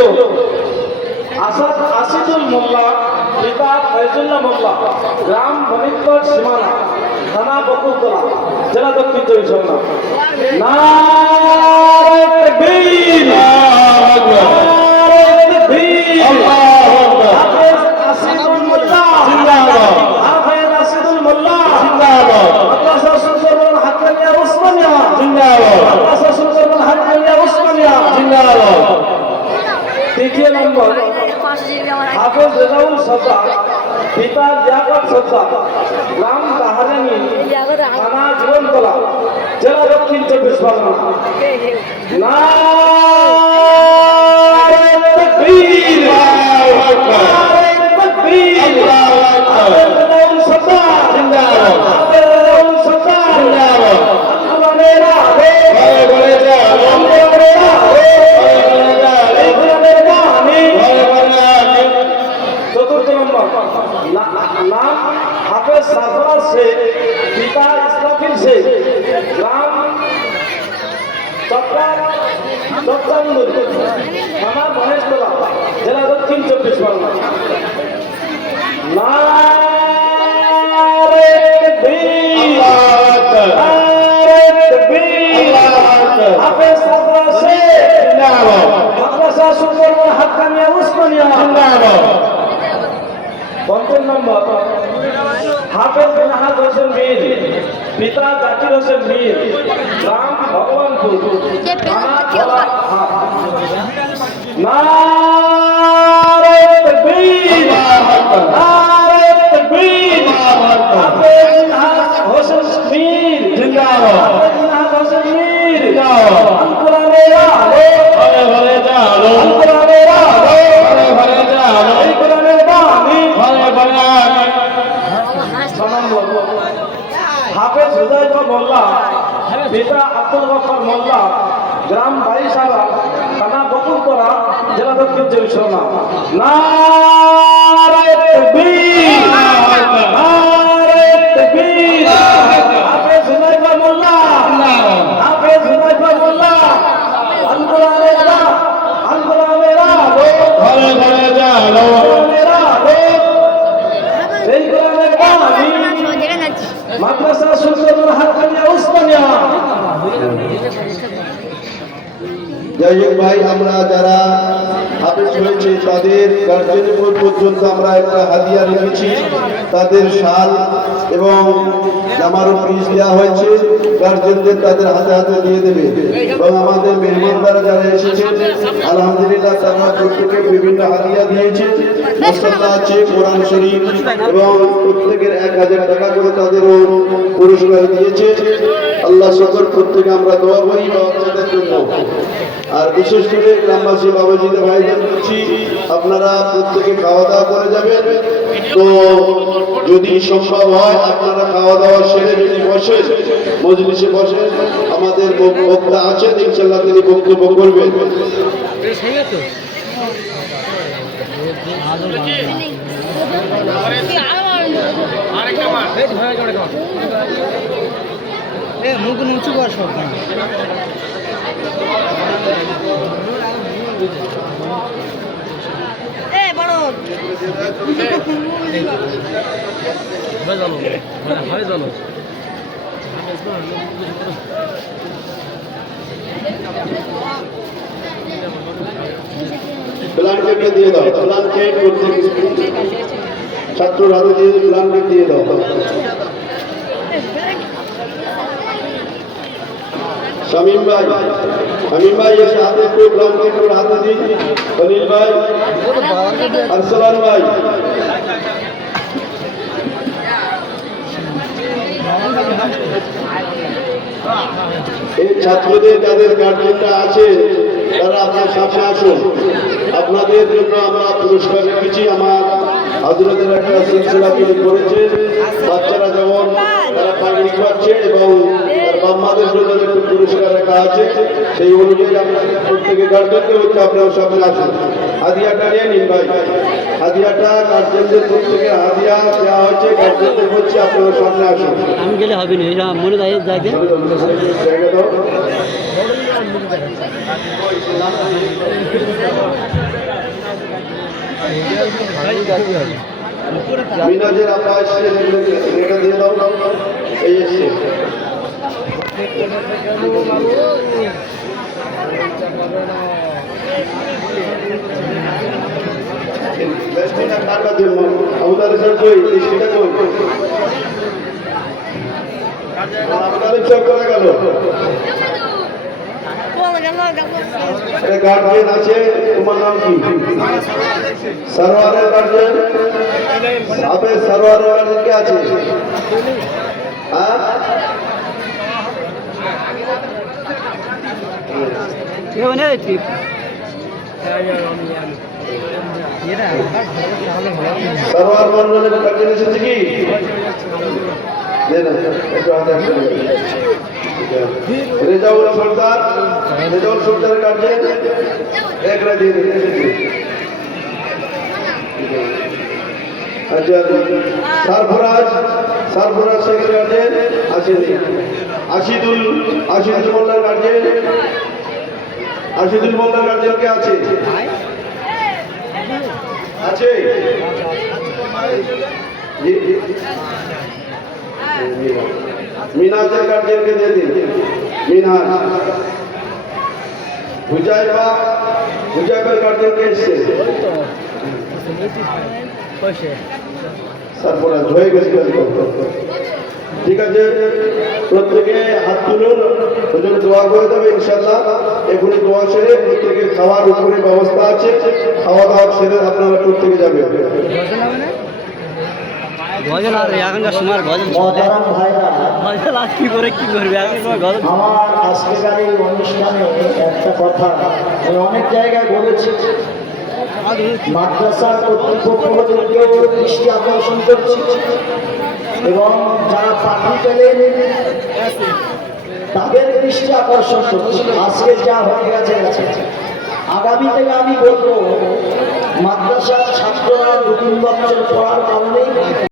দ্বিতীয় আসাদ আসিদুল মোল্লা, পিতা ফয়জুল্লাহ মোল্লা, গ্রাম বণিকগড় সীমানা, থানা বকুলতলা, জেলা দক্ষিণ চব্বিশ পরগনা। নারে তাকবীর, নারে তাকবীর, আল্লাহু আকবার। হাফেজ আসিদুল মোল্লা জিন্দাবাদ, হাফেজ আসিদুল মোল্লা জিন্দাবাদ, মাদ্রাসা সুলতানুল হাক্কানিয়া উসমানিয়া জিন্দাবাদ, মাদ্রাসা সুলতানুল হাক্কানিয়া উসমানিয়া জিন্দাবাদ। তৃতীয় নম্বর হাফেজ রেজাউল সরদার, পিতা লিয়াকত সরদার, গ্রাম কাহারানি, থানা জীবনতলা, জেলা দক্ষিণ চব্বিশ পরগনা। নারে তাকবীর, নারে তাকবীর, হাফেজ রেজাউল সরদার জিন্দাবাদ, হাফেজ রেজাউল সরদার জিন্দাবাদ। আন্দোলনের আগে ঘরে ঘরে যাও, আন্দোলনের আগে ঘরে ঘরে যাও, এই কোরআনের বাণী ঘরে ঘরে আগে। চতুর্থ নম্বর নাম হাফেজ সারফরাজ শেখ, পিতা ইসরাফিল শেখ, গ্রাম চট্টগ্রাম, থানা মহেশতলা, জেলা দক্ষিণ চব্বিশ পরগনা। নারে তাকবীর, নারে তাকবীর, হাফেজ সারফরাজ শেখ জিন্দাবাদ, মাদ্রাসা সুলতানুল হাক্কানিয়া উসমানিয়া জিন্দাবাদ। পঞ্চম নম্বর হাফেজ নাহাদ হোসেন মীর, পিতা জাকির হোসেন মীর, গ্রাম ভগবানপুর, থানা ধলাহাট। নারে তাকবীর, নারে তাকবীর, হাফেজ নাহাদ হোসেন মীর জিন্দাবাদ, হাফেজ নাহাদ হোসেন মীর জিন্দাবাদ। আল-কোরআনের আলো ঘরে ঘরে যাও, আল-কোরআনের আলো ঘরে ঘরে যাও, এই কোরআনের বাণী ঘরে ঘরে আগে। হাফেজ হুদাইফা মোল্লা, পিতা আব্দুল গফফার মোল্লা, গ্রাম বারিশালা, থানা বকুলতলা, জেলা দক্ষিণ চব্বিশ পরগনা। নারে তাকবীর, নারে তাকবীর, হাফেজ হুদাইফা মোল্লা, হাফেজ হুদাইফা মোল্লা, আল-কোরআনের আলো, আল-কোরআনের আলো ঘরে ঘরে যাও, আল-কোরআনের আলো, এই কোরআনের বাণী, মাদ্রাসা সুলতানুল হাক্কানিয়া উসমানিয়া। যাই হোক ভাই, আমরা যারা হাফেজ হয়েছে তাদের গার্জেনের পর্যন্ত আমরা একটা হাদিয়া রেখেছি, তাদের শাল এবং জামারও পিস দেওয়া হয়েছে, গার্জেনদের তাদের হাতে হাতে দিয়ে দেবে। এবং আমাদের মেহমানদারা যারা এসেছে আলহামদুলিল্লাহ তারা প্রত্যেকে বিভিন্ন হাদিয়া দিয়েছে, মশলা আছে, কোরআন শরীফ, এবং প্রত্যেকের 1000 টাকা করে তাদেরও পুরস্কার দিয়েছে। আল্লাহ সকল প্রত্যেকে আমরা দোয়া করি বাচ্চাদের জন্য। আর বিশেষ করে গ্রামবাসী বাবাজিদের ভাইদের বলছি, আপনারা প্রত্যেকে খাওয়া দাওয়া করে যাবেন। তো যদি সম্ভব হয় আপনারা খাওয়া দাওয়া সেরে যদি বসেন, মজলিসে বসেন, আমাদের বক্তা আছেন ইনশাআল্লাহ তিনি বক্তব্য করবেন। মুখ উঁচু কর সব ব্ল্যাঙ্কেটটা দিয়ে দাও, ব্ল্যাঙ্কেট ছাত্ররা দিয়ে ব্ল্যাঙ্কেট দিয়ে দাও। শামীম ভাই, শামীম ভাই এসে হাতে একটু ব্ল্যাঙ্কেট করে হাতে দিন। খলিল ভাই, আরসালান ভাই, এই ছাত্রদের যাদের গার্জেনরা আছে তারা আপনার সামনে আসুন। আপনাদের জন্য আমরা পুরস্কার রেখেছি। আমার হযরতের একটা সিলসিলা তৈরি করেছে, বাচ্চারা যেমন তারা পাগড়ি পাচ্ছে এবং তার বাম্মাদের জন্য একটু পুরস্কার রাখা আছে। সেই অনুযায়ী আপনাদের প্রত্যেকে গার্জেনকে হচ্ছে আপনার সামনে আসুন। হাদিয়াটা নিয়ে নিন ভাই, হাদিয়াটা গার্জেনদের প্রত্যেকে হাদিয়া দেওয়া হয়েছে, গার্জেনদের হচ্ছে আপনার সামনে আসুন। আমি গেলে হবে না, মনে জায়গা দাও। মিনাজের আব্বা এসছে, এটা দিয়ে দাও, এই এসছে। বেশটা কাটা দেব আবুদারে স্যার কই সেটা কই আবুদারে স্যার করে গেল এটা গার্জিয়ান আছে তোমার নাম কি সরওয়ারের গার্জিয়ান আবে সরওয়ারের গার্জিয়ান কে আছে হ্যাঁ সরওয়ার মন্ডলের গার্জিয়ান এসেছে কি একটু হাতে রেজাউল সর্দার গার্জিয়ান এক রাত দিয়ে আচ্ছা সারফরাজ শেখের গার্জিয়ান আসেনি আশিদুল মোল্লার গার্জিয়ান কে আছে আছে মিনাজের গার্জিয়ানকে দিয়ে দিন মিনাজ হুজাইবের গার্জিয়ানকে এসছে সারফরাজ হয়ে গেছে ঠিক আছে প্রত্যেকে হাত তুলুন ওজন্য দোয়া করে দেবে ইনশাআল্লাহ এখনই দোয়া সেরে প্রত্যেকের খাওয়ার উপরে ব্যবস্থা আছে খাওয়া দাওয়া সেরে আপনারা প্রত্যেকে যাবেন গজল আর এখনকার সময় গজল মহতারাম ভাইরা, গজল আর কি করবে এখন গজল আমার আজকের এই অনুষ্ঠানে একটা কথা আমি অনেক জায়গায় বলেছি, মাদ্রাসার কর্তৃপক্ষদেরকেও দৃষ্টি আকর্ষণ করছি এবং যারা পাখি পেলেন তাদের দৃষ্টি আকর্ষণ করছি। আজকে যা হয়ে গেছে আগামী থেকে আমি বলবো মাদ্রাসার ছাত্ররা 2-3 বছর পড়ার কারণেই